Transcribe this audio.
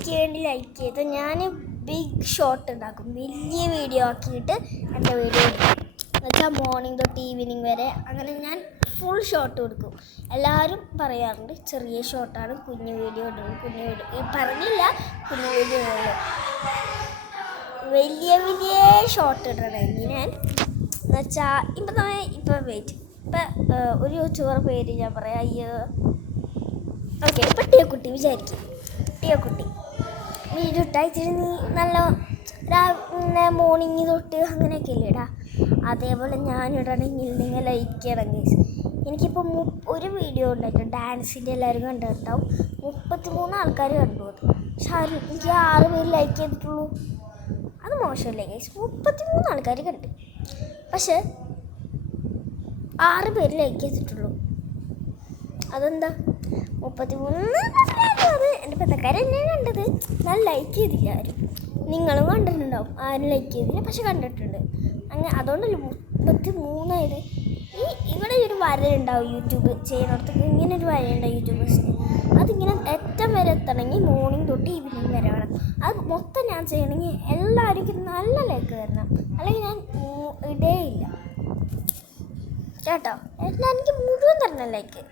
എനിക്ക് വേണ്ടി ലൈക്ക് ചെയ്ത് ഞാൻ ബിഗ് ഷോട്ട് ഉണ്ടാക്കും, വലിയ വീഡിയോ ആക്കിയിട്ട് എൻ്റെ വീഡിയോ എടുക്കും. എന്നുവെച്ചാൽ മോർണിംഗ് തൊട്ട് ഈവനിങ് വരെ അങ്ങനെ ഞാൻ ഫുൾ ഷോട്ട് കൊടുക്കും. എല്ലാവരും പറയാറുണ്ട് ചെറിയ ഷോട്ടാണ്, കുഞ്ഞു വീഡിയോ ഇടും, കുഞ്ഞു വീഡിയോ പറഞ്ഞില്ല, കുഞ്ഞു വീഡിയോ ഇടും. വലിയ വലിയ ഷോട്ട് ഇടണമെങ്കിൽ ഞാൻ എന്നുവെച്ചാൽ ഇപ്പം വെയിറ്റ് ഒരു യൂട്യൂബർ പേര് ഞാൻ പറയാം. ഓക്കെ, ഇപ്പം ടിയക്കുട്ടി വിചാരിക്കും. ടിയക്കുട്ടി വീഡിയോ ഇട്ടായിച്ചിട്ട് നീ നല്ല രാവിലെ മോർണിംഗ് തൊട്ട് അങ്ങനെയൊക്കെ അല്ലേ ഇടാ. അതേപോലെ ഞാനിടണമെങ്കിൽ നിങ്ങൾ ലൈക്ക് ചെയ്യണം ഗൈസ്. എനിക്കിപ്പോൾ ഒരു വീഡിയോ ഉണ്ടായിട്ട് ഡാൻസിൻ്റെ എല്ലാവരും കണ്ടിട്ടുണ്ടാവും. 33 ആൾക്കാർ കണ്ടു. പക്ഷെ എനിക്ക് 6 പേര് ലൈക്ക് ചെയ്തിട്ടുള്ളൂ. അത് മോശമല്ലേ ഗൈസ്? 33 ആൾക്കാർ കണ്ടു, പക്ഷെ 6 പേര് ലൈക്ക് ചെയ്തിട്ടുള്ളൂ. അതെന്താ? 33 അത് എൻ്റെ പെത്തക്കാരൻ തന്നെയാണ് കണ്ടത്. ഞാൻ ലൈക്ക് ചെയ്തില്ല ആരും. നിങ്ങളും കണ്ടിട്ടുണ്ടാവും, ആരും ലൈക്ക് ചെയ്തില്ല പക്ഷെ കണ്ടിട്ടുണ്ട്. അങ്ങനെ അതുകൊണ്ടല്ലേ 33 ആയത്. ഇവിടെ ഒരു വരയുണ്ടാവും യൂട്യൂബ് ചെയ്യുന്നിടത്തൊക്കെ, ഇങ്ങനെ ഒരു വരയുണ്ടാവും യൂട്യൂബേഴ്സിന്. അതിങ്ങനെ ഏറ്റവും വരെ എത്തണമെങ്കിൽ മോർണിംഗ് തൊട്ട് ഈവനിങ് വരെ വേണം. അത് മൊത്തം ഞാൻ ചെയ്യണമെങ്കിൽ എല്ലാവർക്കും നല്ല ലൈക്ക് തരണം, അല്ലെങ്കിൽ ഞാൻ ഇടേയില്ല കേട്ടോ. എനിക്ക് മുഴുവൻ തരണം ലൈക്ക്.